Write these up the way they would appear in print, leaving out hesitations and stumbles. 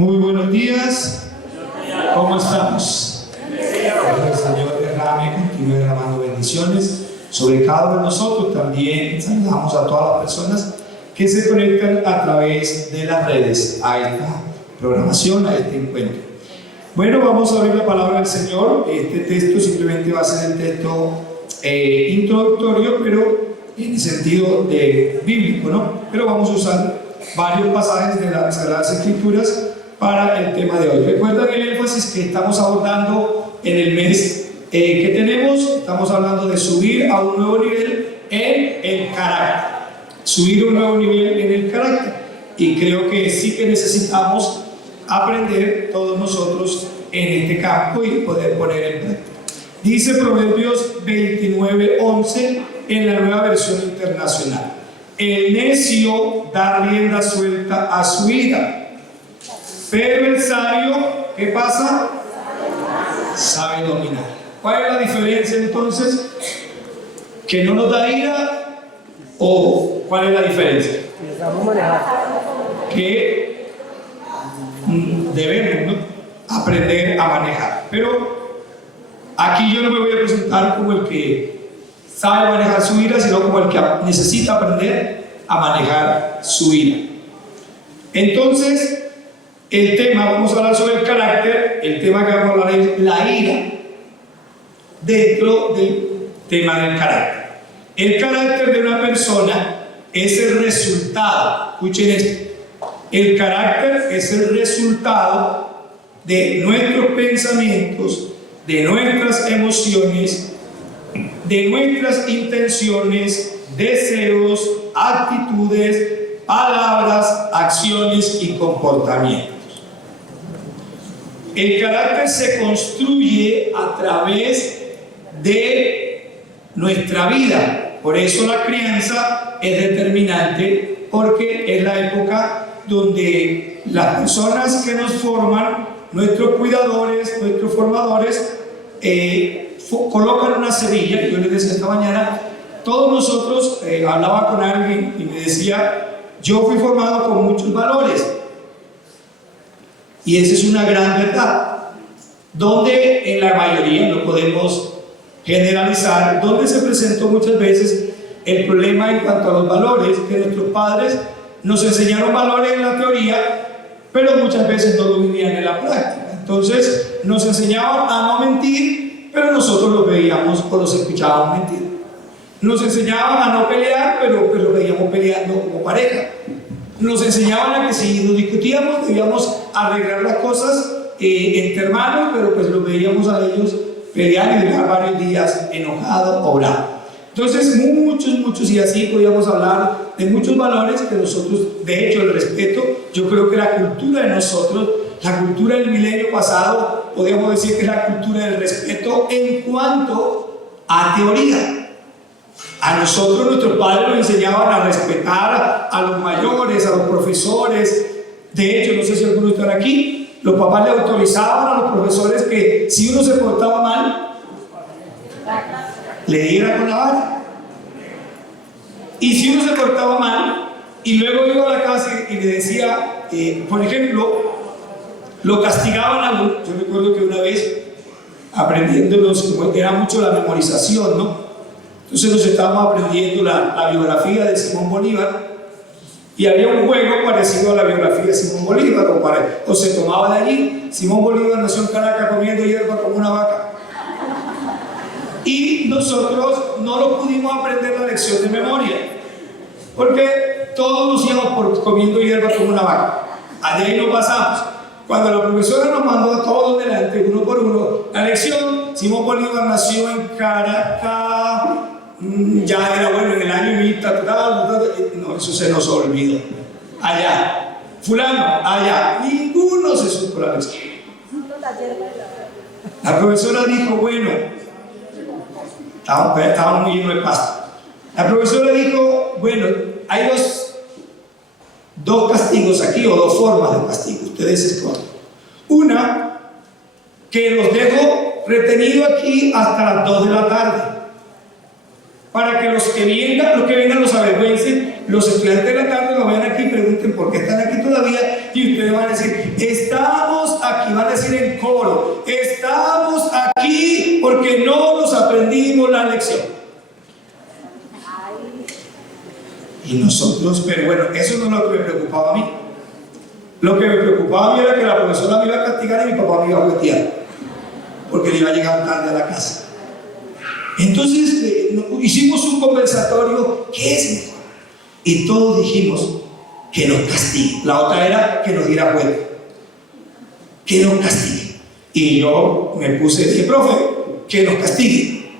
Muy buenos días, ¿cómo estamos? Que el Señor derrame, continúe derramando bendiciones sobre cada uno de nosotros. También saludamos a todas las personas que se conectan a través de las redes a esta programación, a este encuentro. Bueno, vamos a abrir la palabra del Señor. Este texto simplemente va a ser el texto introductorio, pero en el sentido bíblico, ¿no? Pero vamos a usar varios pasajes de las Sagradas Escrituras para el tema de hoy. Recuerden el énfasis que estamos abordando en el mes que tenemos. Estamos hablando de subir a un nuevo nivel en el carácter. Subir a un nuevo nivel en el carácter. Y creo que sí que necesitamos aprender todos nosotros en este campo y poder poner en práctica. Dice Proverbios 29:11 en la Nueva Versión Internacional: el necio da rienda suelta a su ira, pero el sabio, ¿qué pasa? Sabe dominar. ¿Cuál es la diferencia entonces? ¿Que no nos da ira? ¿O cuál es la diferencia? Que debemos, ¿no?, aprender a manejar. Pero aquí yo no me voy a presentar como el que sabe manejar su ira, sino como el que necesita aprender a manejar su ira. Entonces, el tema, vamos a hablar sobre el carácter. El tema que vamos a hablar es la ira dentro del tema del carácter. El carácter de una persona es el resultado, escuchen esto, el carácter es el resultado de nuestros pensamientos, de nuestras emociones, de nuestras intenciones, deseos, actitudes, palabras, acciones y comportamientos. El carácter se construye a través de nuestra vida. Por eso la crianza es determinante, porque es la época donde las personas que nos forman, nuestros cuidadores, nuestros formadores, colocan una semilla. Yo les decía esta mañana, todos nosotros, hablaba con alguien y me decía, yo fui formado con muchos valores. Y esa es una gran verdad, donde en la mayoría, no podemos generalizar, donde se presentó muchas veces el problema en cuanto a los valores, que nuestros padres nos enseñaron valores en la teoría, pero muchas veces no lo vivían en la práctica. Entonces nos enseñaban a no mentir, pero nosotros los veíamos o los escuchábamos mentir. Nos enseñaban a no pelear, pero los veíamos peleando como pareja. Nos enseñaban a que si nos discutíamos debíamos arreglar las cosas entre hermanos, pero pues los veíamos a ellos pelear y dejar varios días enojados o bravos. Entonces muchos, y así podíamos hablar de muchos valores que nosotros, de hecho el respeto, yo creo que la cultura de nosotros, la cultura del milenio pasado, podríamos decir que es la cultura del respeto en cuanto a teoría. A nosotros nuestros padres nos enseñaban a respetar a los mayores, a los profesores. De hecho, no sé si algunos están aquí, los papás le autorizaban a los profesores que si uno se portaba mal, le diera con la vara. Y si uno se portaba mal y luego iba a la casa y le decía, por ejemplo, lo castigaban a uno. Yo recuerdo que una vez, aprendiéndolos, como era mucho la memorización, ¿no? Entonces nos estábamos aprendiendo la biografía de Simón Bolívar, y había un juego parecido a la biografía de Simón Bolívar, o se tomaba de allí. Simón Bolívar nació en Caracas comiendo hierba como una vaca. Y nosotros no lo pudimos aprender la lección de memoria, porque todos nos íbamos comiendo hierba como una vaca. Allá no pasamos. Cuando la profesora nos mandó a todos delante, uno por uno, la lección: Simón Bolívar nació en Caracas, ya era bueno en el año y no, eso se nos olvidó. Allá, fulano, allá, ninguno se supo la lección. La profesora dijo, bueno, estaba muy lleno de pasto. La profesora dijo, bueno, hay dos castigos aquí, o dos formas de castigo, ustedes escogen. Una, que los dejo retenidos aquí hasta las 2 de la tarde, para que los que vengan los avergüencen, los estudiantes de la tarde lo vean aquí y pregunten por qué están aquí todavía, y ustedes van a decir, estamos aquí, van a decir en coro, estamos aquí porque no nos aprendimos la lección. Y nosotros, pero bueno, eso no es lo que me preocupaba a mí. Lo que me preocupaba a mí era que la profesora me iba a castigar y mi papá me iba a juguetear, porque le iba a llegar tarde a la casa. Entonces hicimos un conversatorio, ¿qué es mejor? Y todos dijimos que nos castigue. La otra era que nos diera cuenta, que nos castigue. Y yo me puse, dije, profe, que nos castigue.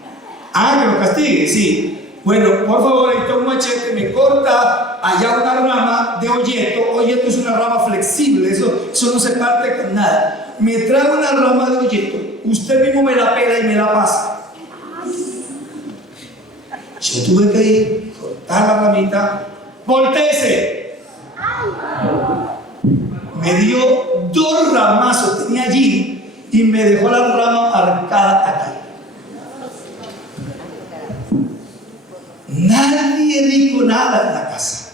Ah, que nos castigue, sí. Bueno, por favor, ahí está un machete, me corta allá una rama de olleto. Olleto es una rama flexible, eso no se parte con nada. Me trae una rama de olleto, usted mismo me la pela y me la pasa. Yo tuve que ir, cortar la ramita, voltéese. Me dio 2 ramazos, tenía allí, y me dejó la rama arcada aquí. Nadie dijo nada en la casa,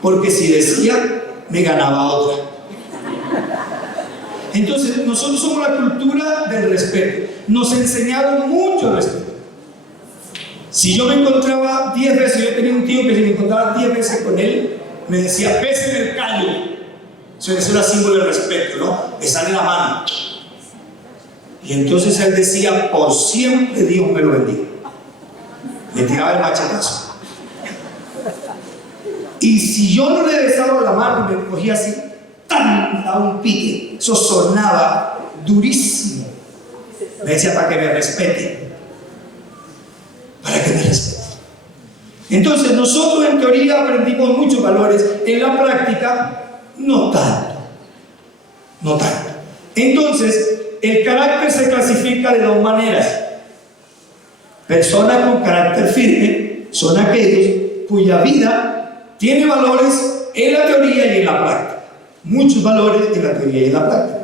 porque si decía, me ganaba otra. Entonces, nosotros somos la cultura del respeto. Nos enseñaron mucho respeto. Si yo me encontraba 10 veces, yo tenía un tío que si me encontraba 10 veces con él, me decía, péseme el callo. Eso era símbolo de respeto, ¿no? Besarle la mano. Y entonces él decía, por siempre Dios me lo bendiga. Le tiraba el machetazo. Y si yo no le besaba la mano, me cogía así, ¡tan! Me daba un pique. Eso sonaba durísimo. Me decía, para que me respete. Para que me respete. Entonces, nosotros en teoría aprendimos muchos valores. En la práctica, no tanto. No tanto. Entonces, el carácter se clasifica de 2 maneras. Personas con carácter firme son aquellos cuya vida tiene valores en la teoría y en la práctica. Muchos valores en la teoría y en la práctica.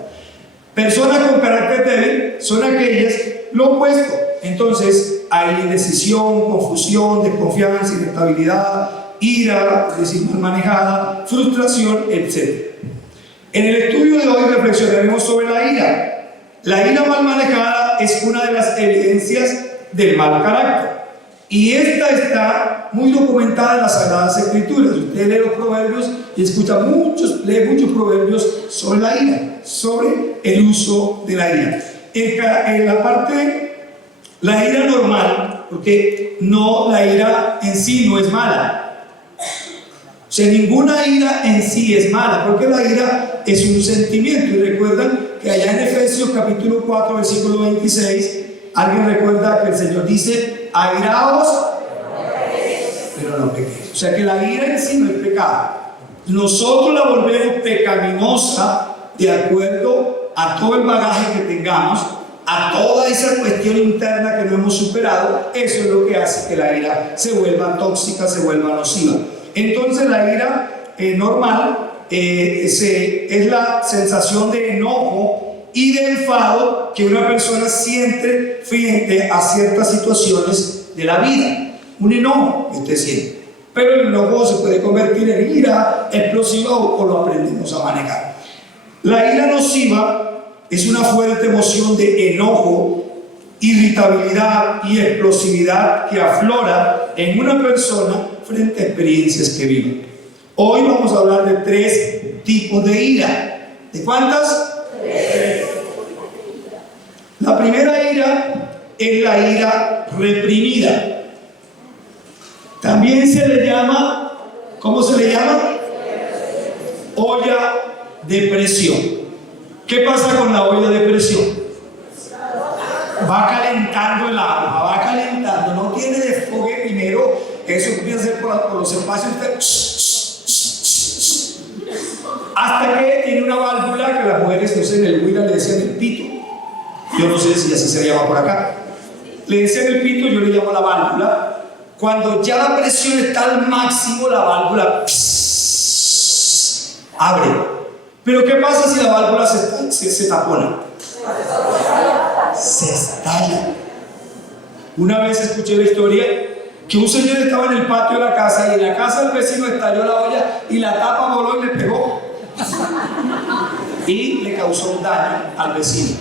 Personas con carácter débil son aquellas lo opuesto. Entonces hay indecisión, confusión, desconfianza, inestabilidad, ira, es decir, mal manejada, frustración, etc. En el estudio de hoy reflexionaremos sobre la ira. La ira mal manejada es una de las evidencias del mal carácter. Y esta está muy documentada en las Sagradas Escrituras. Usted lee los proverbios y escucha lee muchos proverbios sobre la ira, sobre el uso de la ira. En la parte, la ira normal, porque la ira en sí no es mala. O sea, ninguna ira en sí es mala, porque la ira es un sentimiento. Y recuerdan que allá en Efesios capítulo 4, versículo 26, alguien recuerda que el Señor dice, airaos, pero no pequéis. O sea que la ira en sí no es pecado. Nosotros la volvemos pecaminosa de acuerdo a todo el bagaje que tengamos, a toda esa cuestión interna que no hemos superado. Eso es lo que hace que la ira se vuelva tóxica, se vuelva nociva. Entonces la ira normal es la sensación de enojo y de enfado que una persona siente frente a ciertas situaciones de la vida. Un enojo que usted siente. Pero el enojo se puede convertir en ira explosiva o lo aprendemos a manejar. La ira nociva es una fuerte emoción de enojo, irritabilidad y explosividad que aflora en una persona frente a experiencias que vive. Hoy vamos a hablar de 3 tipos de ira. ¿De cuántas? 3. La primera ira es la ira reprimida. También se le llama, ¿cómo se le llama? Olla de presión. ¿Qué pasa con la olla de presión? Va calentando el agua, va calentando, no tiene desfogue primero, eso empieza a ser por los espacios, hasta que tiene una válvula que las mujeres, no sé, en el Huila le decían el pito. Yo no sé si así se llama por acá. Le decían el pito, yo le llamo la válvula. Cuando ya la presión está al máximo, la válvula abre. Pero ¿qué pasa si la válvula se tapona? Se estalla. Una vez escuché la historia que un señor estaba en el patio de la casa y en la casa del vecino estalló la olla y la tapa voló y le pegó. y le causó un daño al vecino.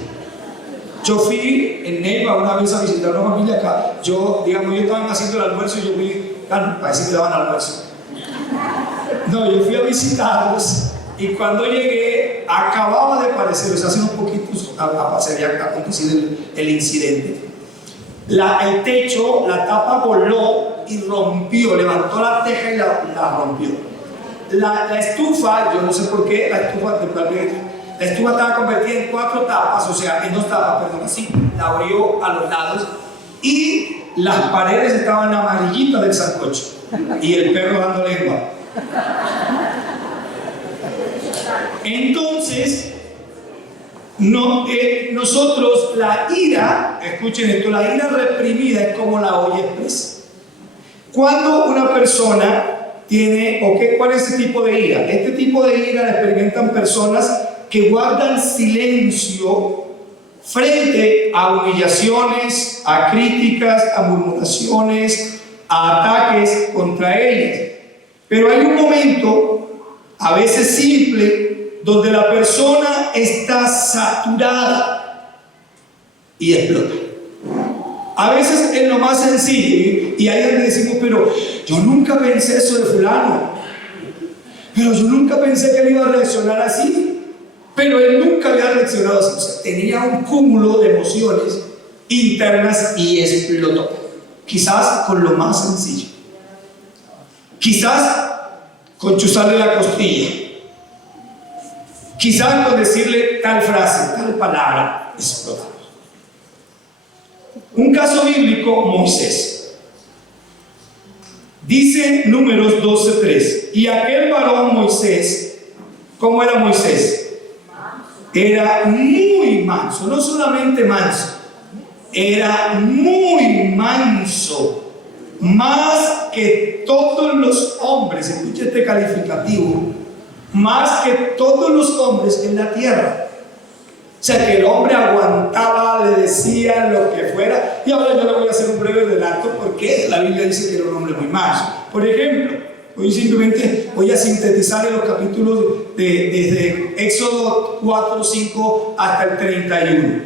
Yo fui en Neiva una vez a visitar a una familia acá. Yo estaban haciendo el almuerzo y yo fui, parece que daban almuerzo. No, yo fui a visitarlos y cuando llegué acababa de aparecer, o sea, hace unos poquitos se había acontecido el incidente. El techo, la tapa voló y rompió, levantó la teja y la rompió. La estufa, yo no sé por qué, la estufa estaba convertida en 4 tapas, o sea, en 2 tapas, perdón, así, la abrió a los lados y las paredes estaban amarillitas del sancocho y el perro dando lengua. Entonces, nosotros la ira, escuchen esto, la ira reprimida es como la olla expresa. Cuando una persona tiene, ¿cuál es este tipo de ira? Este tipo de ira la experimentan personas que guardan silencio frente a humillaciones, a críticas, a murmuraciones, a ataques contra ellas. Pero hay un momento, a veces simple, donde la persona está saturada y explota. A veces es lo más sencillo y ahí es donde decimos, pero yo nunca pensé eso de fulano, pero yo nunca pensé que él iba a reaccionar así. Pero él nunca había reaccionado así, o sea, tenía un cúmulo de emociones internas y explotó. Quizás con lo más sencillo, quizás con chuzarle la costilla, quizás con decirle tal frase, tal palabra, explotó. Un caso bíblico, Moisés. Dice Números 12:3, y aquel varón Moisés, ¿cómo era Moisés? Era muy manso, no solamente manso, era muy manso, más que todos los hombres, escuche este calificativo, más que todos los hombres en la tierra. O sea, que el hombre aguantaba, le decía lo que fuera. Y ahora yo le voy a hacer un breve relato porque la Biblia dice que era un hombre muy manso. Por ejemplo, hoy simplemente voy a sintetizar en los capítulos desde Éxodo 4, 5 hasta el 31.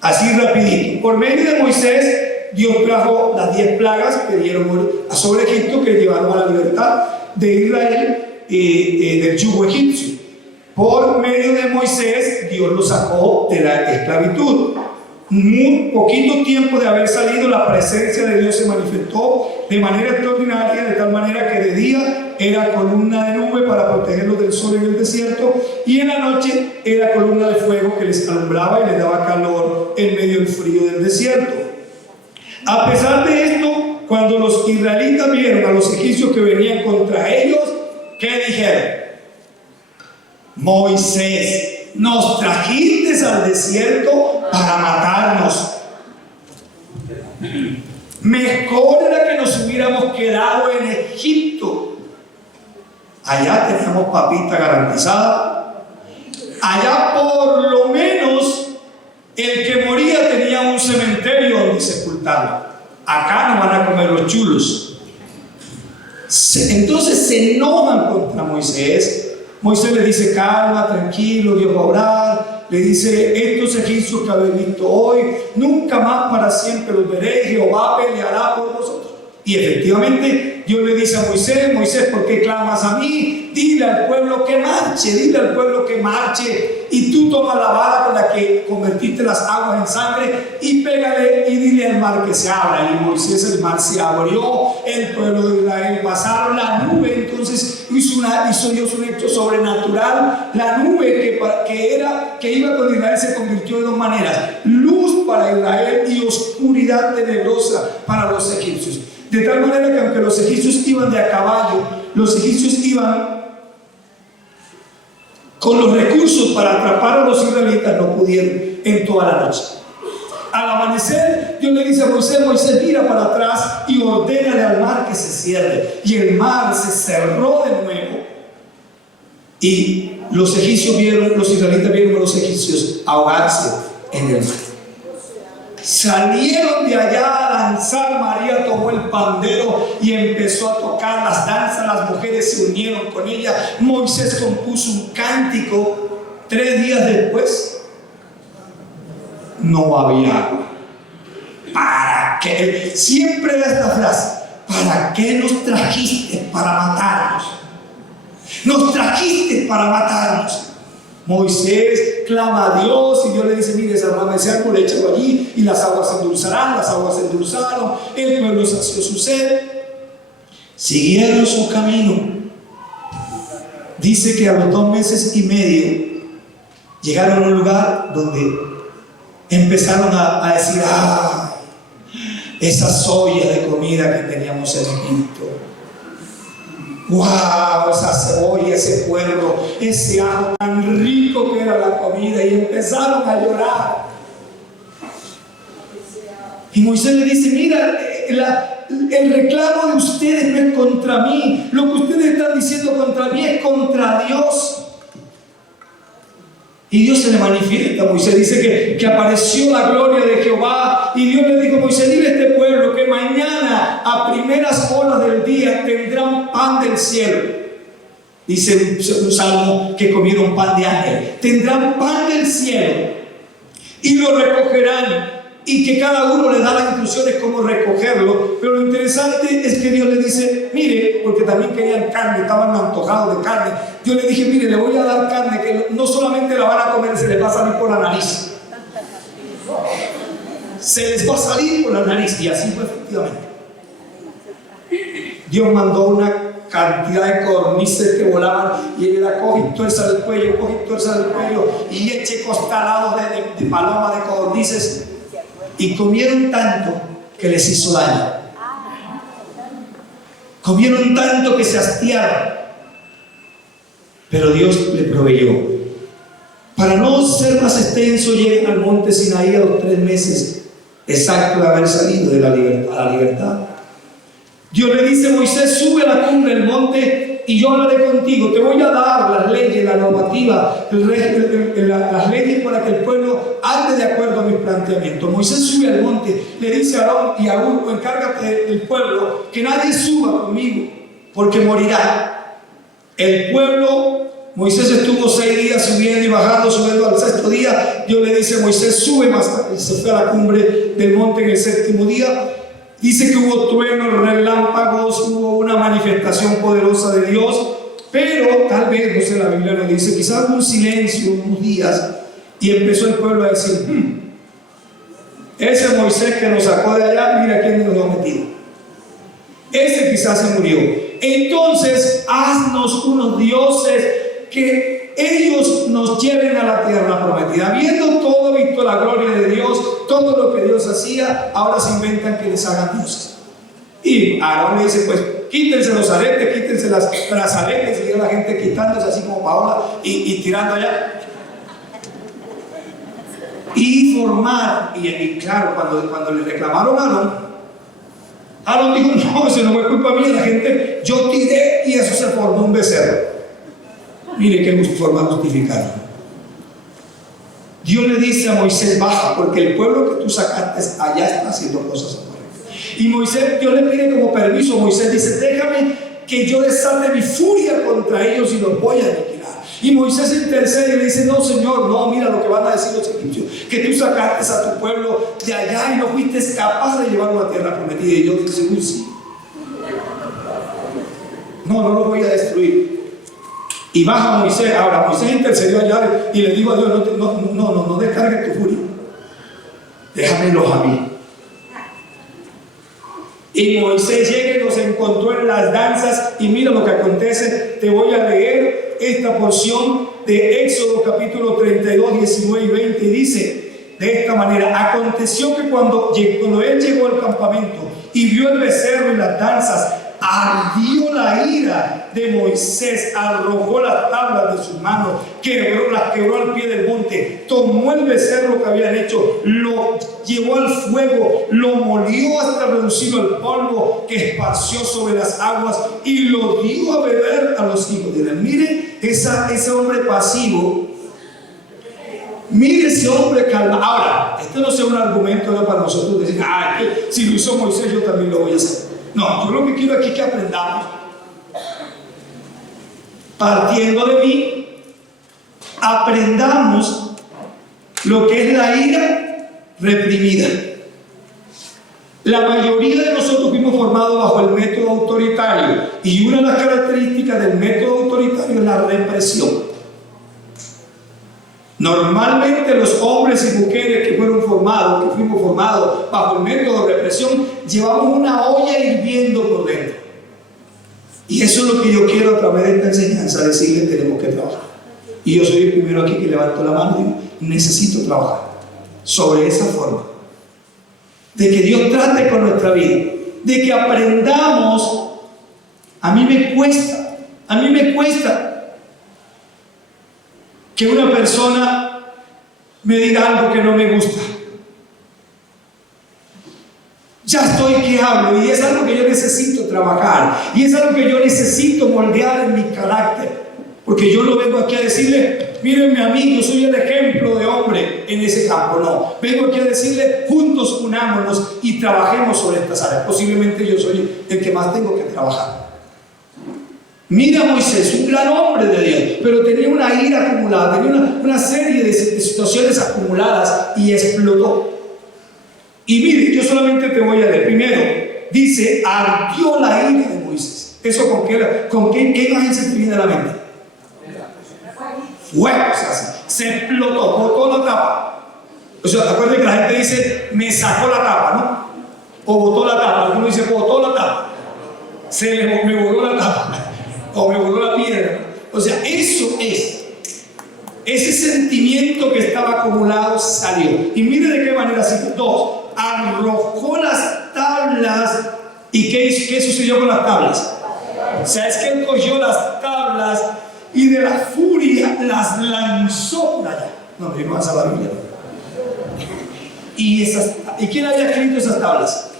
Así rapidito. Por medio de Moisés, Dios trajo las 10 plagas que dieron sobre Egipto, que llevaron a la libertad de Israel del yugo egipcio. Por medio de Moisés, Dios lo sacó de la esclavitud. Muy poquito tiempo de haber salido, la presencia de Dios se manifestó de manera extraordinaria, de tal manera que de día era columna de nube para protegerlos del sol en el desierto, y en la noche era columna de fuego que les alumbraba y les daba calor en medio del frío del desierto. A pesar de esto, cuando los israelitas vieron a los egipcios que venían contra ellos, ¿qué dijeron? Moisés, nos trajiste al desierto para matarnos. Mejor era que nos hubiéramos quedado en Egipto. Allá teníamos papita garantizada. Allá por lo menos el que moría tenía un cementerio donde sepultarlo. Acá no van a comer los chulos. Entonces se enojan contra Moisés. Moisés le dice, calma, tranquilo, Dios va a orar. Le dice, estos egipcios que habéis visto hoy, nunca más para siempre los veréis. Jehová peleará por vosotros. Y efectivamente Dios le dice a Moisés, Moisés, ¿por qué clamas a mí? Dile al pueblo que marche, dile al pueblo que marche. Y tú toma la vara con la que convertiste las aguas en sangre y pégale y dile al mar que se abra. Y Moisés, el mar se abrió, el pueblo de Israel pasaron la nube. Entonces hizo Dios un hecho sobrenatural. La nube que iba con Israel se convirtió de 2 maneras: luz para Israel y oscuridad tenebrosa para los egipcios. De tal manera que aunque los egipcios iban de a caballo, los egipcios iban con los recursos para atrapar a los israelitas, no pudieron en toda la noche. Al amanecer, Dios le dice a Moisés, Moisés, mira para atrás y ordénale al mar que se cierre. Y el mar se cerró de nuevo. Y los israelitas vieron a los egipcios ahogarse en el mar. Salieron de allá a danzar. María tomó el pandero y empezó a tocar las danzas. Las mujeres se unieron con ella. Moisés compuso un cántico 3 días después, no había agua. ¿Para qué? Siempre era esta frase: ¿para qué nos trajiste para matarnos? Nos trajiste para matarnos. Moisés clama a Dios y Dios le dice: mire, esa rama de árbol, échalo allí y las aguas se endulzarán. Las aguas se endulzaron, el pueblo sació su sed, siguieron su camino. Dice que a los 2 meses y medio llegaron a un lugar donde empezaron a decir: ah, esas ollas de comida que teníamos en Egipto, wow, esa cebolla, ese puerro, ese ajo tan rico que era la comida. Y empezaron a llorar. Y Moisés le dice: mira, el reclamo de ustedes no es contra mí, lo que ustedes están diciendo contra mí es contra Dios. Y Dios se le manifiesta. Moisés dice que apareció la gloria de Jehová, y Dios le dijo: Moisés, dile a este pueblo que mañana a primeras horas del día tendrán pan del cielo. Dice un salmo que comieron pan de ángel. Tendrán pan del cielo y lo recogerán, y que cada uno le da las instrucciones cómo recogerlo. Pero lo interesante es que Dios le dice: mire, porque también querían carne, estaban antojados de carne. Dios le dije: mire, le voy a dar carne que no solamente la van a comer, se les va a salir por la nariz. Se les va a salir por la nariz. Y así fue efectivamente. Dios mandó una cantidad de codornices que volaban, y él era: coge y tuerza del cuello, coge y tuerza del cuello, y eche costalados de paloma, de codornices. Y comieron tanto que les hizo daño. Comieron tanto que se hastiaron. Pero Dios le proveyó. Para no ser más extenso, llegan al monte Sinaí a los 3 meses exacto de haber salido de la libertad. Dios le dice: Moisés, sube a la cumbre del monte y yo hablaré contigo. Te voy a dar las leyes, la normativa, las leyes para que el pueblo ande de acuerdo a mis planteamientos. Moisés sube al monte, le dice a Aarón y a Hur: encárgate del pueblo, que nadie suba conmigo, porque morirá. El pueblo, Moisés estuvo 6 días subiendo y bajando, subiendo al 6.º día. Dios le dice: Moisés, sube más. Y se fue a la cumbre del monte en el 7.º día. Dice que hubo truenos, relámpagos, hubo una manifestación poderosa de Dios, pero tal vez, no sé, la Biblia nos dice, quizás hubo un silencio, unos días, y empezó el pueblo a decir: ese Moisés que nos sacó de allá, mira quién nos lo ha metido. Ese quizás se murió. Entonces, haznos unos dioses que ellos nos lleven a la tierra prometida. Viendo todo, visto la gloria de Dios, todo lo que Dios hacía, ahora se inventan que les hagan dioses. Y Aarón le dice: pues quítense los aretes, quítense las brazaletes. Y la gente quitándose así como Paola y tirando allá. Y formar, y claro, cuando le reclamaron a Aarón dijo: no, eso no fue culpa mía, la gente, yo tiré y eso se formó un becerro. Mire qué forma de justificarlo. Dios le dice a Moisés: baja, porque el pueblo que tú sacaste allá está haciendo cosas afuera. Y Moisés, Dios le pide como permiso. Moisés dice: déjame que yo desate mi furia contra ellos y los voy a aniquilar. Y Moisés intercede y le dice: no, Señor, no, mira lo que van a decir los egipcios, que tú sacaste a tu pueblo de allá y no fuiste capaz de llevarlo a la tierra prometida. Y Dios dice: uy, sí. No lo voy a destruir. Y baja Moisés. Ahora Moisés intercedió allá y le dijo a Dios: no descargues tu furia, déjamelos a mí. Y Moisés llega y los encontró en las danzas, y mira lo que acontece. Te voy a leer esta porción de Éxodo capítulo 32, 19 y 20, y dice de esta manera: aconteció que cuando él llegó al campamento y vio el becerro y las danzas, ardió la ira de Moisés, arrojó las tablas de sus manos, las quebró al pie del monte, tomó el becerro que habían hecho, lo llevó al fuego, lo molió hasta reducirlo al polvo que esparció sobre las aguas, y lo dio a beber a los hijos de Israel. Mire ese hombre pasivo, mire ese hombre calmado. Ahora, esto no es un argumento para nosotros decir: si lo hizo Moisés, yo también lo voy a hacer. No, yo lo que quiero aquí es que aprendamos, partiendo de mí, aprendamos lo que es la ira reprimida. La mayoría de nosotros fuimos formados bajo el método autoritario, y una de las características del método autoritario es la represión. Normalmente los hombres y mujeres que fuimos formados bajo el método de represión, llevamos una olla hirviendo por dentro. Y eso es lo que yo quiero a través de esta enseñanza decirles: tenemos que trabajar. Y yo soy el primero aquí que levanto la mano y digo: necesito trabajar sobre esa forma de que Dios trate con nuestra vida, de que aprendamos. A mí me cuesta que una persona me diga algo que no me gusta. Ya estoy que hablo, y es algo que yo necesito trabajar, y es algo que yo necesito moldear en mi carácter, porque yo no vengo aquí a decirle: mírenme a mí, yo soy el ejemplo de hombre en ese campo. No, vengo aquí a decirle: juntos unámonos y trabajemos sobre estas áreas. Posiblemente yo soy el que más tengo que trabajar. Mira a Moisés, un gran hombre de Dios, pero tenía una ira acumulada, tenía una serie de situaciones acumuladas, y explotó. Y mire, yo solamente te voy a leer. Primero, dice: ardió la ira de Moisés. ¿Eso con qué imagen se te viene a la mente? Fuego, o sea, se explotó, botó la tapa. O sea, ¿te acuerdas que la gente dice: me sacó la tapa, ¿no? O botó la tapa. Alguno dice: botó la tapa. Me voló la tapa. O me voló la piedra. O sea, eso es. Ese sentimiento que estaba acumulado salió. Y mire de qué manera salió. 2. Arrojó las tablas. ¿Y qué sucedió con las tablas? O sea, es que él cogió las tablas y de la furia las lanzó por allá. No, no vas a la Biblia. ¿Y quién había escrito esas tablas?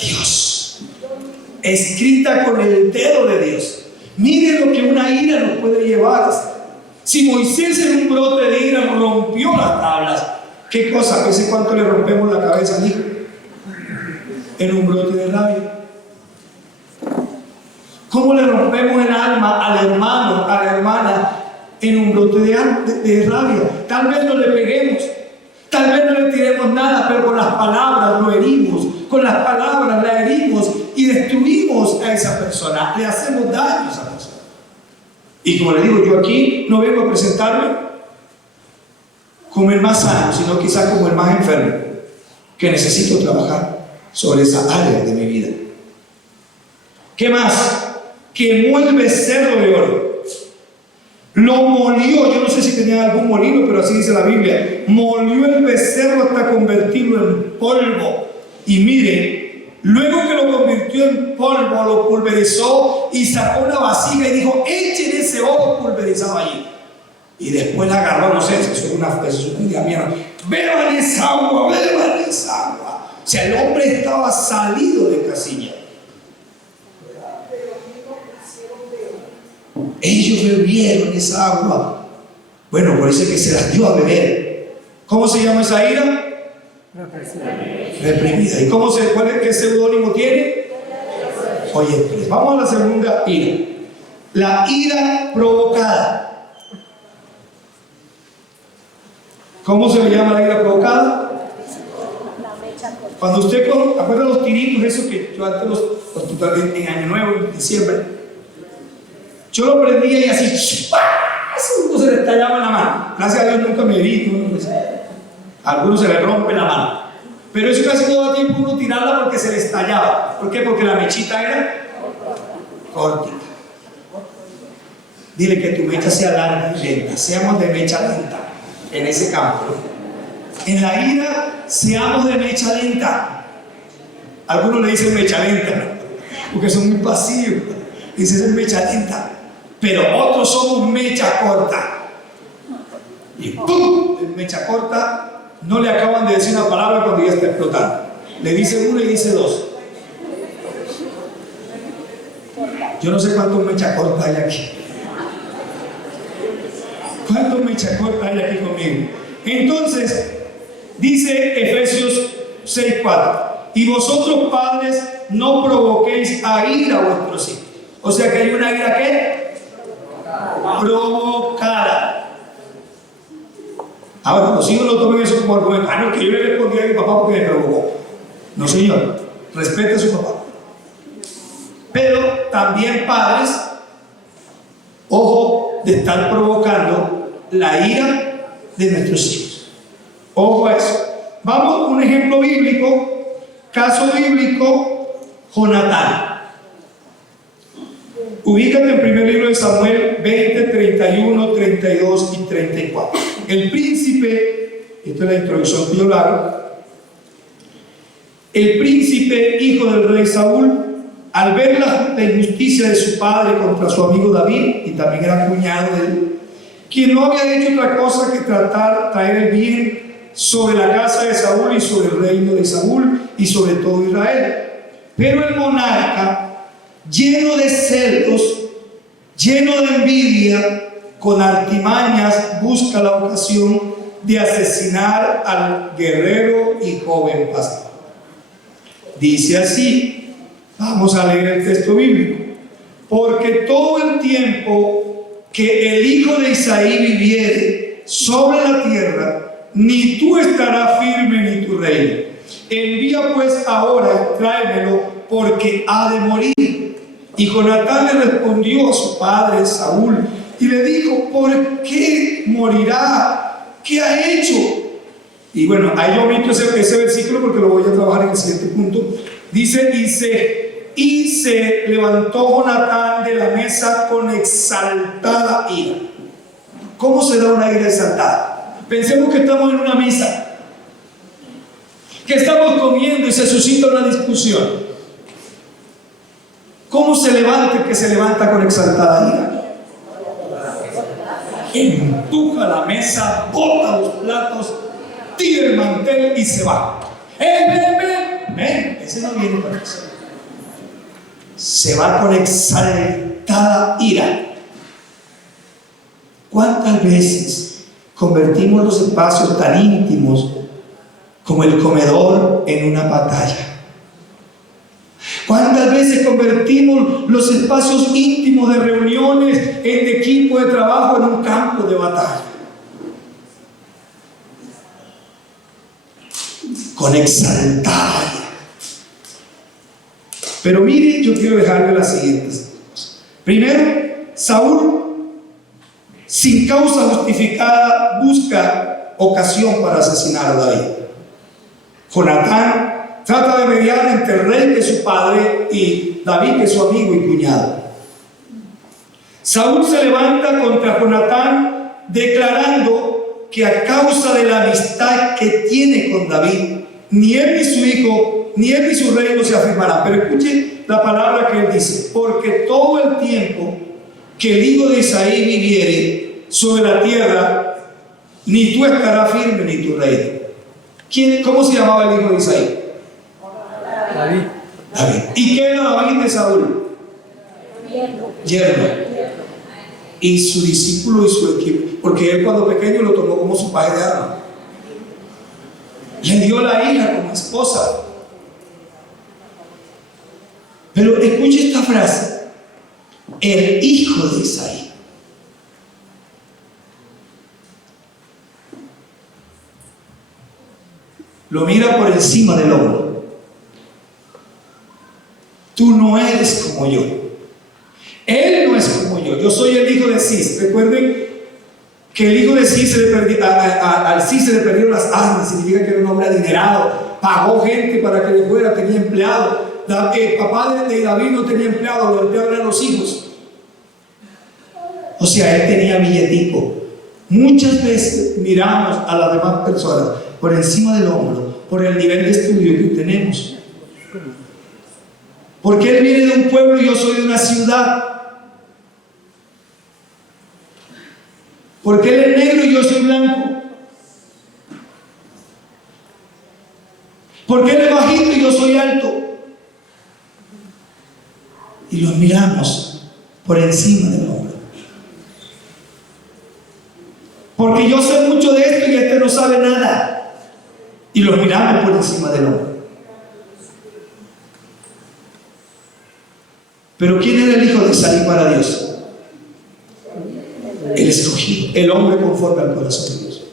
Dios. Escrita con el dedo de Dios. Mire lo que una ira nos puede llevar. Si Moisés en un brote de ira rompió las tablas, ¿qué cosa? ¿Qué sé cuánto le rompemos la cabeza al hijo? En un brote de rabia. ¿Cómo le rompemos el alma al hermano, a la hermana, en un brote de rabia? Tal vez no le peguemos, tal vez no le tiremos nada, pero con las palabras lo herimos, con las palabras la herimos y destruimos a esa persona, le hacemos daño a esa persona. Y como le digo, yo aquí no vengo a presentarme como el más sano, sino quizás como el más enfermo, que necesito trabajar sobre esa área de mi vida. ¿Qué más? Quemó el becerro de oro, lo molió. Yo no sé si tenía algún molino, pero así dice la Biblia. Molió el becerro hasta convertirlo en polvo. Y mire, luego que lo convirtió en polvo, lo pulverizó y sacó una vasija y dijo: echen ese oro pulverizado allí. Y después la agarró, no sé, eso es una idea mía. Beban esa agua, beban esa agua. O sea, el hombre estaba salido de casilla. Ellos bebieron esa agua. Bueno, por eso es que se las dio a beber. ¿Cómo se llama esa ira? Reprimida. ¿Y qué seudónimo tiene? Oye, pues vamos a la segunda ira. La ira provocada. ¿Cómo se le llama la ira provocada? Cuando usted acuerda los tiritos, esos que yo antes en Año Nuevo, en diciembre, yo lo prendía y así, uno se le estallaba en la mano. Gracias a Dios nunca me herí, a algunos se le rompe la mano. Pero eso casi todo el tiempo uno tirarla porque se le estallaba. ¿Por qué? Porque la mechita era cortita. Dile que tu mecha sea larga y lenta. Seamos de mecha lenta en ese campo. En la ira, seamos de mecha lenta. Algunos le dicen mecha lenta, porque son muy pasivos. Dicen mecha lenta. Pero otros somos mecha corta. Y ¡pum! En mecha corta no le acaban de decir una palabra cuando ya está explotando. Le dice uno y dice dos. Yo no sé cuántos mecha corta hay aquí. ¿Cuántos mecha corta hay aquí conmigo? Entonces, dice Efesios 6:4: y vosotros, padres, no provoquéis a ira a vuestros hijos. O sea que hay una ira que provocada. Ahora, los hijos no tomen eso como argumento. Ah, no, que yo le respondí a mi papá porque me provocó. No, señor. Respete a su papá. Pero también padres, ojo de estar provocando la ira de nuestros hijos. Ojo a eso. Vamos a un ejemplo bíblico, caso bíblico, Jonatán. Ubícate en primer libro de Samuel 20, 31, 32 y 34. El príncipe, esta es la introducción que yo le hago, el príncipe, hijo del rey Saúl, al ver la injusticia de su padre contra su amigo David, y también era cuñado de él, quien no había hecho otra cosa que traer el bien sobre la casa de Saúl y sobre el reino de Saúl y sobre todo Israel. Pero el monarca, lleno de celos, lleno de envidia, con artimañas busca la ocasión de asesinar al guerrero y joven pastor. Dice así, vamos a leer el texto bíblico: porque todo el tiempo que el hijo de Isaí viviere sobre la tierra, ni tú estarás firme ni tu reino. Envía pues ahora y tráemelo, porque ha de morir. Y Jonatán le respondió a su padre Saúl y le dijo: ¿por qué morirá? ¿Qué ha hecho? Y bueno, ahí yo omito ese versículo porque lo voy a trabajar en el siguiente punto. Dice, y se levantó Jonatán de la mesa con exaltada ira. ¿Cómo se da una ira exaltada? Pensemos que estamos en una mesa, que estamos comiendo y se suscita una discusión. ¿Cómo se levanta el que se levanta con exaltada ira? Empuja la mesa, bota los platos, tira el mantel y se va. Ven, ese no viene para eso. Se va con exaltada ira. ¿Cuántas veces convertimos los espacios tan íntimos como el comedor en una batalla? ¿Cuántas veces convertimos los espacios íntimos de reuniones en equipo de trabajo en un campo de batalla? Con exaltada ira. Pero mire, yo quiero dejarle las siguientes cosas. Primero, Saúl, sin causa justificada, busca ocasión para asesinar a David. Jonatán trata de mediar entre el rey, que es su padre, y David, que es su amigo y cuñado. Saúl se levanta contra Jonatán declarando que a causa de la amistad que tiene con David, ni él ni su hijo, ni él ni su reino se afirmarán. Pero escuche la palabra que él dice: porque todo el tiempo que el hijo de Isaí viviere sobre la tierra, ni tú estarás firme ni tu reino. ¿Cómo se llamaba el hijo de Isaí? David. ¿Y qué era David de Saúl? Yerno. Y su discípulo y su equipo, porque él cuando pequeño lo tomó como su paje de arma. Le dio la hija como esposa. Pero escuche esta frase: el hijo de Isaí. Lo mira por encima del hombro. Tú no eres como yo. Él no es como yo. Yo soy el hijo de Cis. Recuerden que el hijo de Cis al Cis se le perdieron las armas. Significa que era un hombre adinerado. Pagó gente para que le fuera. Tenía empleado. El papá de David no tenía empleado. Los empleados eran los hijos. O sea, él tenía billetico. Muchas veces miramos a las demás personas por encima del hombro, por el nivel de estudio que tenemos. Porque él viene de un pueblo y yo soy de una ciudad. Porque él es negro y yo soy blanco. Porque él es bajito y yo soy alto. Y los miramos por encima del hombro. Porque yo sé mucho de esto y este no sabe nada. Y los miramos por encima del hombro. Pero ¿quién era el hijo de Isaí para Dios? El escogido, el hombre conforme al corazón de Dios.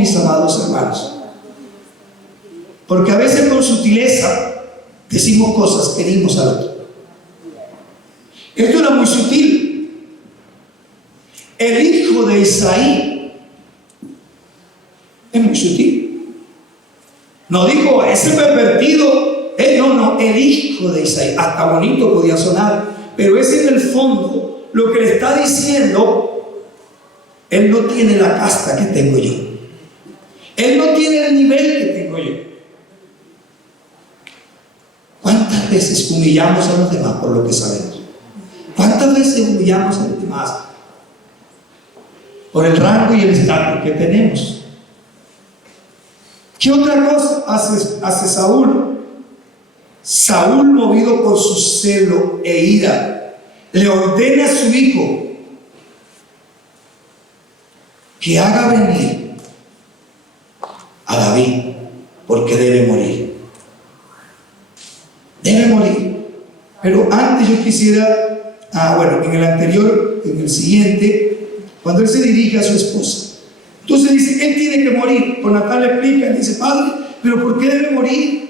mis amados hermanos. Porque a veces con sutileza decimos cosas que herimos al otro. Esto era muy sutil. El hijo de Isaí es muy sutil. No dijo ese pervertido. No, el hijo de Isaí. Hasta bonito podía sonar, pero es en el fondo lo que le está diciendo: él no tiene la casta que tengo yo. Él no tiene el nivel que tengo yo. ¿Cuántas veces humillamos a los demás por lo que sabemos? ¿Cuántas veces humillamos a los demás por el rango y el estatus que tenemos? ¿Qué otra cosa hace Saúl? Saúl, movido por su celo e ira, le ordena a su hijo que haga venir a David, porque debe morir. Debe morir. Pero antes yo quisiera, en el anterior, en el siguiente, cuando él se dirige a su esposa, entonces dice, él tiene que morir. Jonatán le explica, él dice, padre, ¿pero por qué debe morir?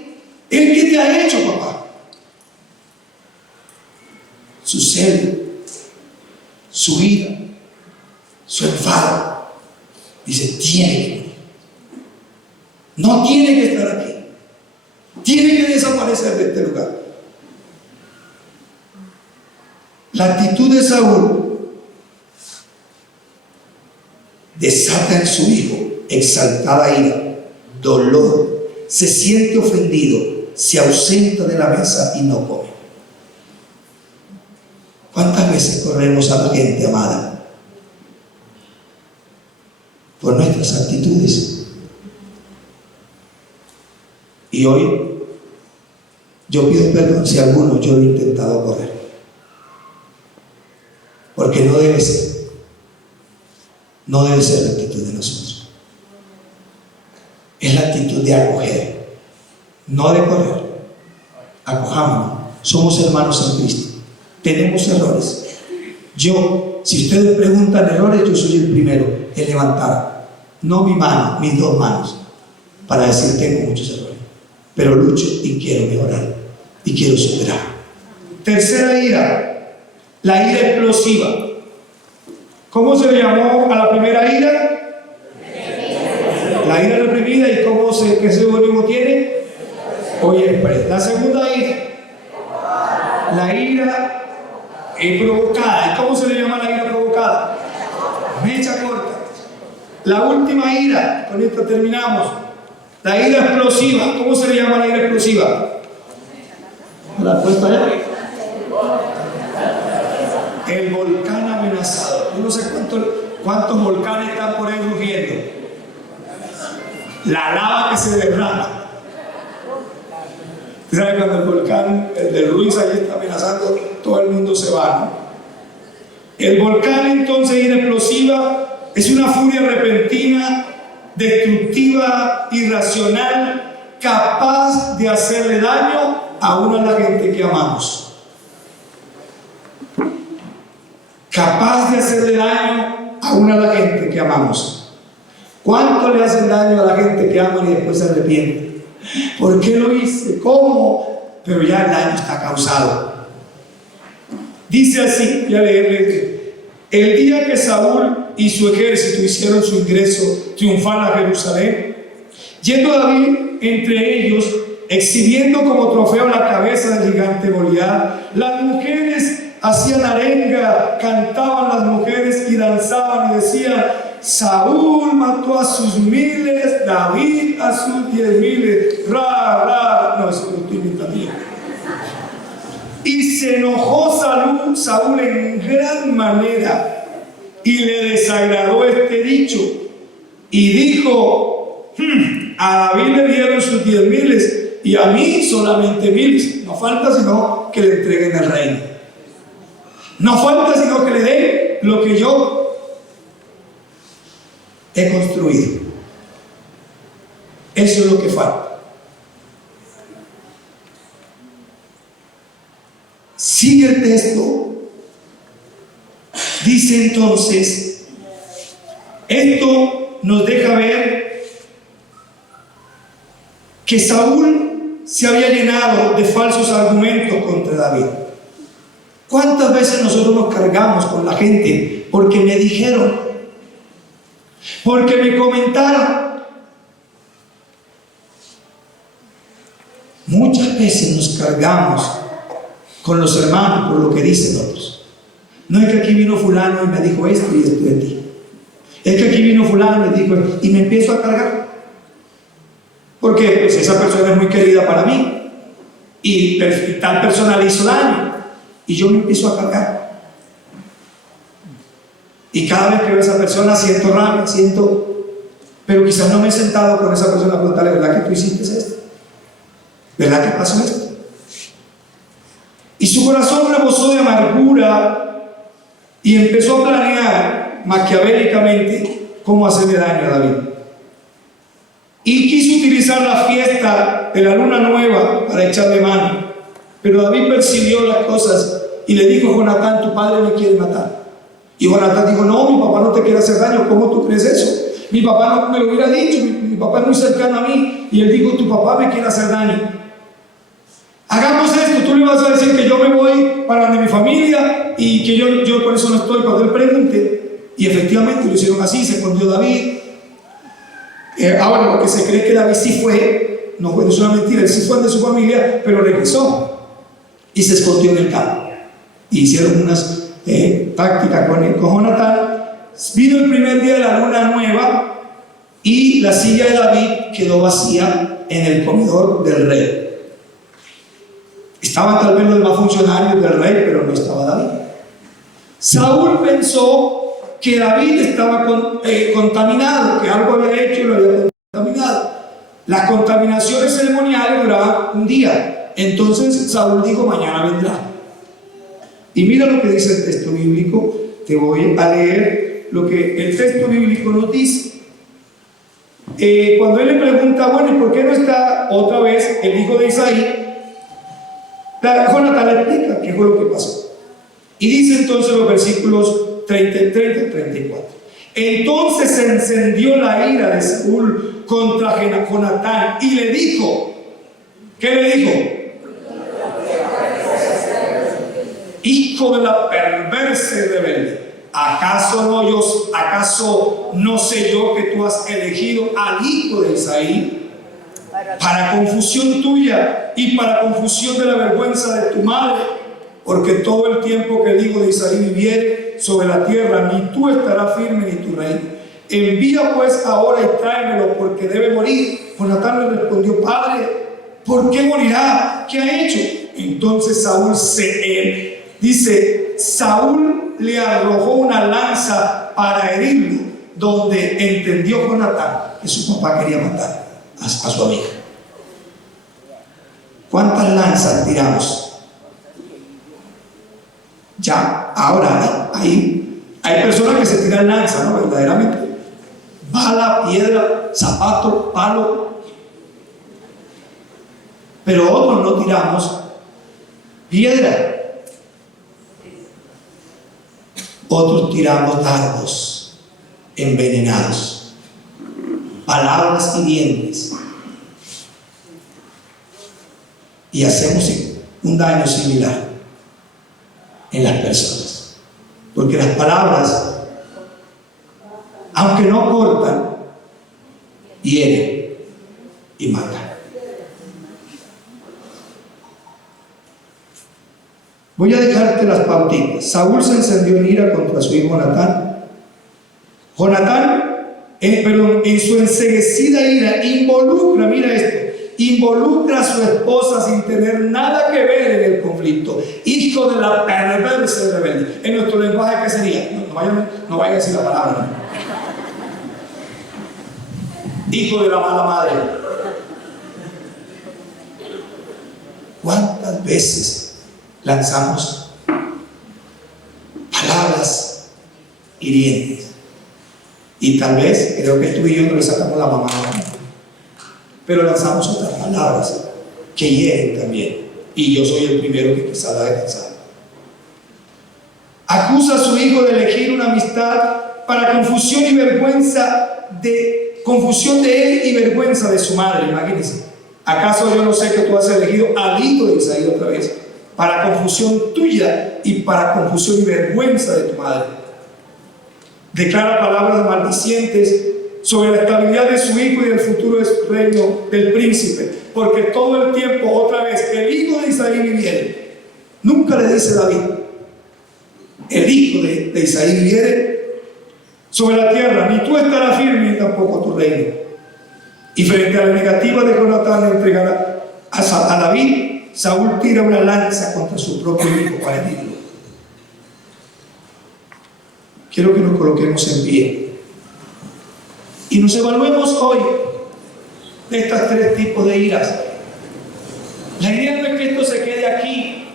¿Él qué te ha hecho, papá? Su celo, su ira, su enfado. Dice, tiene que morir. No tiene que estar aquí. Tiene que desaparecer de este lugar. La actitud de Saúl desata en su hijo exaltada ira, dolor, se siente ofendido, se ausenta de la mesa y no come. ¿Cuántas veces corremos a la gente amada por nuestras actitudes? Y hoy yo pido perdón si alguno yo lo he intentado correr, porque no debe ser la actitud de nosotros. Es la actitud de acoger, no de correr. Acojámonos, somos hermanos en Cristo, tenemos errores. Yo, si ustedes preguntan errores, yo soy el primero en levantar, no mi mano, mis dos manos, para decir tengo muchos errores, pero lucho y quiero mejorar y quiero superar. Tercera ira, la ira explosiva. ¿Cómo se le llamó a la primera ira? La ira reprimida. ¿Y qué sinónimo tiene? Oye, la segunda ira, la ira provocada. ¿Y cómo se le llama la ira provocada? Mecha corta. La última ira, con esto terminamos, la ira explosiva. ¿Cómo se le llama la ira explosiva? ¿La puesta allá? El volcán amenazado. Yo no sé cuántos volcanes están por ahí rugiendo. La lava que se derrama. ¿Sabes? Cuando el volcán, el de Ruiz, ahí está amenazando, todo el mundo se va, ¿no? El volcán, entonces, ira explosiva, es una furia repentina, destructiva, irracional, capaz de hacerle daño aún a la gente que amamos. Capaz de hacerle daño aún a la gente que amamos. ¿Cuánto le hacen daño a la gente que aman y después se arrepienten? ¿Por qué lo hice? ¿Cómo? Pero ya el daño está causado. Dice así, voy a leerle. El día que Saúl y su ejército hicieron su ingreso triunfal a Jerusalén, yendo David entre ellos, exhibiendo como trofeo la cabeza del gigante Goliat, las mujeres hacían arenga, cantaban las mujeres y danzaban y decían: Saúl mató a sus miles, David a sus 10,000. No, eso lo estoy inventando yo. Y se enojó Saúl en gran manera y le desagradó este dicho y dijo: a David le dieron sus 10,000 y a mí solamente 1,000. No falta sino que le entreguen el reino. No falta sino que le den lo que yo he construido. Eso es lo que falta. Sigue el texto. Dice entonces, esto nos deja ver que Saúl se había llenado de falsos argumentos contra David. ¿Cuántas veces nosotros nos cargamos con la gente porque me dijeron, porque me comentaron? Muchas veces nos cargamos con los hermanos por lo que dicen otros. No es que aquí vino fulano y me dijo esto y esto de ti. Es que aquí vino fulano y me dijo esto, y me empiezo a cargar. Porque pues esa persona es muy querida para mí y tal persona le hizo daño y yo me empiezo a cargar. Y cada vez que veo a esa persona siento rabia, pero quizás no me he sentado con esa persona a preguntarle, ¿verdad que tú hiciste esto? ¿Verdad que pasó esto? Y su corazón rebosó de amargura y empezó a planear maquiavélicamente cómo hacerle daño a David. Y quiso utilizar la fiesta de la luna nueva para echarle mano. Pero David percibió las cosas y le dijo a Jonatán, tu padre me quiere matar. Y Jonatán dijo, no, mi papá no te quiere hacer daño, ¿cómo tú crees eso? Mi papá no me lo hubiera dicho, mi papá es muy cercano a mí. Y él dijo, tu papá me quiere hacer daño. Hagamos esto, tú le vas a decir que yo me voy para donde mi familia y que yo por eso no estoy cuando él pregunte. Y efectivamente lo hicieron así, se escondió David. Ahora lo que se cree que David sí fue, no es una mentira, él sí fue de su familia, pero regresó y se escondió en el campo. Y hicieron unas tácticas con Jonatán. Vino el primer día de la luna nueva y la silla de David quedó vacía en el comedor del rey. Estaban tal vez los demás funcionarios del rey, pero no estaba David. Saúl pensó que David estaba contaminado, que algo había hecho y lo había contaminado. Las contaminaciones ceremoniales duraban un día. Entonces Saúl dijo, mañana vendrá. Y mira lo que dice el texto bíblico. Te voy a leer lo que el texto bíblico nos dice. Cuando él le pregunta, bueno, ¿y por qué no está otra vez el hijo de Isaí? Jonatán le explica qué fue lo que pasó. Y dice entonces los versículos 30 y 34. Entonces se encendió la ira de Saúl contra Jonatán y le dijo, ¿qué le dijo? Hijo de la perversa y rebelde, ¿acaso no sé yo que tú has elegido al hijo de Isaí para confusión tuya y para confusión de la vergüenza de tu madre? Porque todo el tiempo que el hijo de Isaí viviere sobre la tierra, ni tú estarás firme ni tu reino. Envía pues ahora y tráemelo, porque debe morir. Jonatán le respondió, padre, ¿por qué morirá? ¿Qué ha hecho? Entonces Saúl le arrojó una lanza para herirlo, donde entendió Jonatán que su papá quería matar a su amiga. ¿Cuántas lanzas tiramos? Ya, ahora hay personas que se tiran lanzas, ¿no? Verdaderamente. Bala, piedra, zapato, palo. Pero otros no tiramos piedra. Otros tiramos dardos envenenados, palabras hirientes, y hacemos un daño similar en las personas, porque las palabras, aunque no cortan, hieren y matan. Voy a dejarte las pautitas. Saúl se encendió en ira contra su hijo Jonatán. En su enceguecida ira involucra a su esposa sin tener nada que ver en el conflicto. Hijo de la perversa y rebelde. En nuestro lenguaje, ¿qué sería? No vaya a decir la palabra. Hijo de la mala madre. ¿Cuántas veces lanzamos palabras hirientes? Y tal vez, creo que tú y yo no le sacamos la mamá, pero lanzamos otras palabras que hieren también. Y yo soy el primero que quizá la he lanzado. Acusa a su hijo de elegir una amistad para confusión y vergüenza confusión de él y vergüenza de su madre. Imagínense. ¿Acaso yo no sé que tú has elegido al hijo de Isaí otra vez, para confusión tuya y para confusión y vergüenza de tu madre? Declara palabras maldicientes sobre la estabilidad de su hijo y del futuro de su reino del príncipe, porque todo el tiempo otra vez el hijo de Isaí viviere. Nunca le dice David, el hijo de Isaí viviere sobre la tierra, ni tú estarás firme ni tampoco tu reino. Y frente a la negativa de Jonatán de entregar a David, Saúl tira una lanza contra su propio hijo para herirlo. Quiero que nos coloquemos en pie y nos evaluemos hoy de estos tres tipos de iras. La idea no es que esto se quede aquí.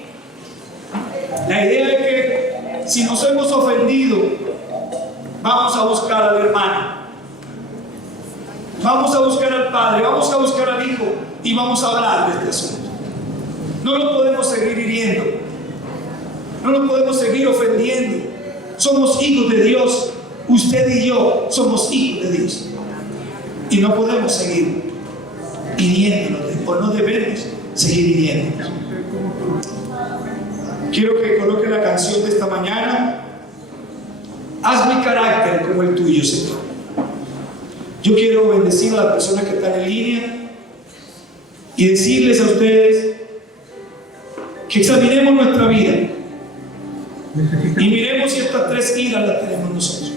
La idea es que si nos hemos ofendido, vamos a buscar al hermano, vamos a buscar al padre, vamos a buscar al hijo y vamos a hablar de este asunto. No lo podemos seguir hiriendo, no lo podemos seguir ofendiendo. Somos hijos de Dios, usted y yo somos hijos de Dios y no podemos seguir hiriéndonos, o no debemos seguir hiriéndonos. Quiero que coloque la canción de esta mañana, haz mi carácter como el tuyo, Señor. Yo quiero bendecir a las personas que están en línea y decirles a ustedes que examinemos nuestra vida y miremos si estas tres iras las tenemos nosotros,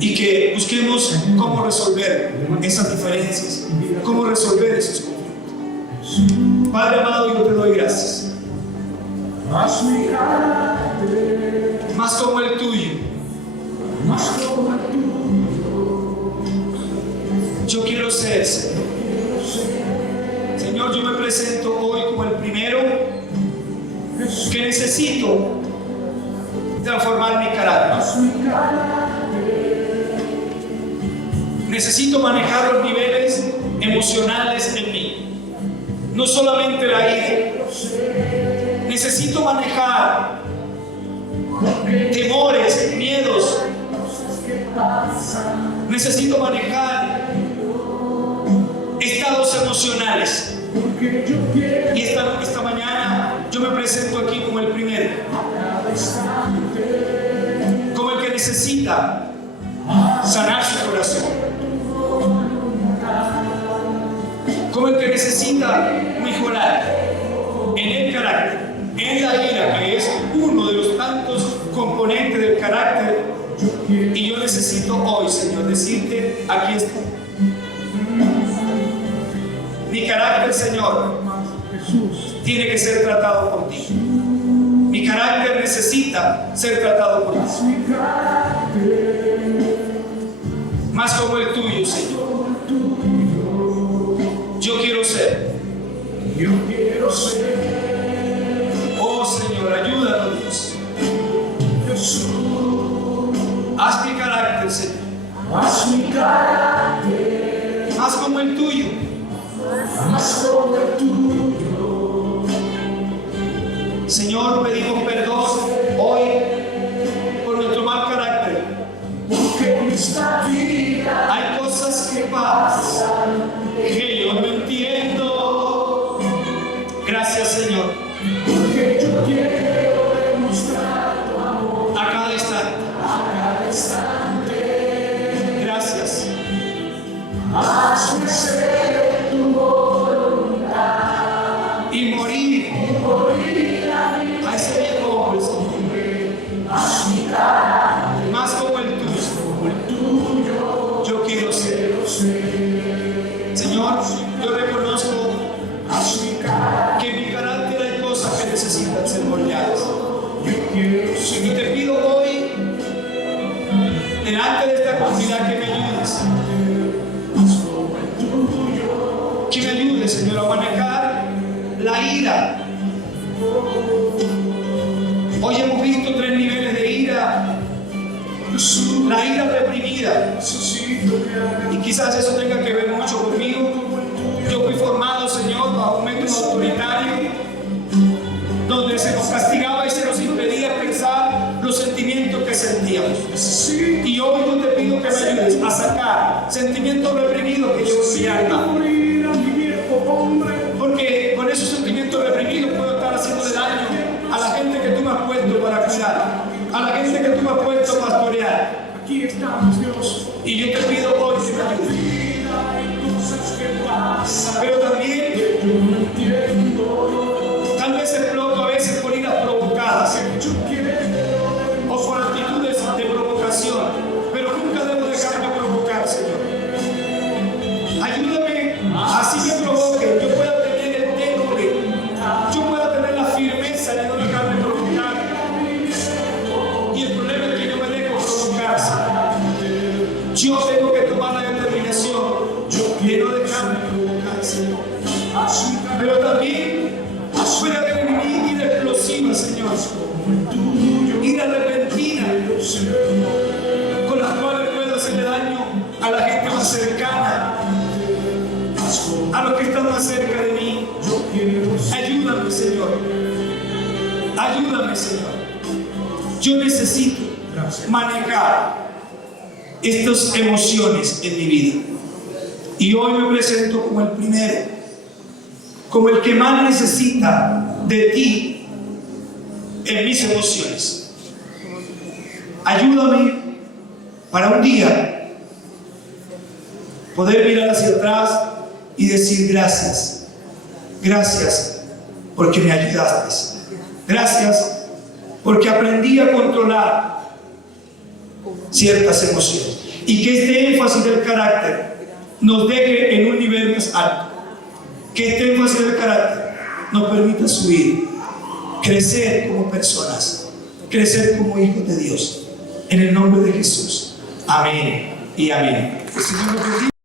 y que busquemos cómo resolver esas diferencias, cómo resolver esos conflictos. Padre amado, yo te doy gracias, más como el tuyo. Yo quiero ser, Señor. Señor, yo me presento hoy como el primero que necesito transformar mi carácter. Necesito manejar los niveles emocionales en mí, no solamente la ira. Necesito manejar temores, miedos. Necesito manejar estados emocionales. Y esta mañana yo me presento aquí como el primero, como el que necesita sanar su corazón, como el que necesita mejorar en el carácter, en la ira, que es uno de los tantos componentes del carácter. Y yo necesito hoy, Señor, decirte, aquí está mi carácter, Señor, tiene que ser tratado por ti. Mi carácter necesita ser tratado por ti, más como el tuyo, Señor. Yo quiero ser. Oh, Señor, ayúdanos, Dios. Haz mi carácter, Señor, más como el tuyo. Señor, pedimos perdón hoy por nuestro mal carácter. Hay cosas que pasan que yo no entiendo. Gracias, Señor, a cada instante. Gracias. Y morir a ese viejo hombre, más como el tuyo. Yo quiero ser. Señor, yo reconozco que en mi carácter hay cosas que necesitan ser moldeadas. Y te pido hoy, delante de esta comunidad, que me ayudes. Que me ayudes, Señor, a manejar la ira. Hoy hemos visto tres niveles de ira. La ira reprimida, y quizás eso tenga que ver mucho conmigo. Yo fui formado, Señor, bajo un método autoritario donde se nos castigaba y se nos impedía expresar los sentimientos que sentíamos. Y hoy yo te pido que me ayudes a sacar sentimientos reprimidos que llevo en mi alma. me has puesto para cuidar, a la gente que tú me has puesto a pastorear. Aquí estamos, Dios. Y yo te pido hoy que me ayudes. Pero también, tal vez exploto a veces por iras provocadas o por actitudes de provocación, pero nunca debo dejarme provocar, Señor. Ayúdame, así me provoque, yo pueda tener el temple, yo pueda tener la firmeza de no dejarme provocar. Y el problema es que yo me dejo provocar, Señor. Yo tengo que tomar la determinación de no dejarme provocar, Señor. Pero también puede haber en mí ira explosiva, Señor, ira repentina, con las cuales puedo hacerle daño a la gente más cercana, a los que están más cerca de mí. Ayúdame, Señor. Ayúdame, Señor. Yo necesito manejar estas emociones en mi vida. Y hoy me presento como el primero, como el que más necesita de ti en mis emociones. Ayúdame para un día poder mirar hacia atrás y decir gracias. Gracias porque me ayudaste. Gracias porque aprendí a controlar ciertas emociones. Y que este énfasis del carácter nos deje en un nivel más alto. Que este énfasis del carácter nos permita subir, crecer como personas, crecer como hijos de Dios. En el nombre de Jesús. Amén y amén. El Señor nos bendiga.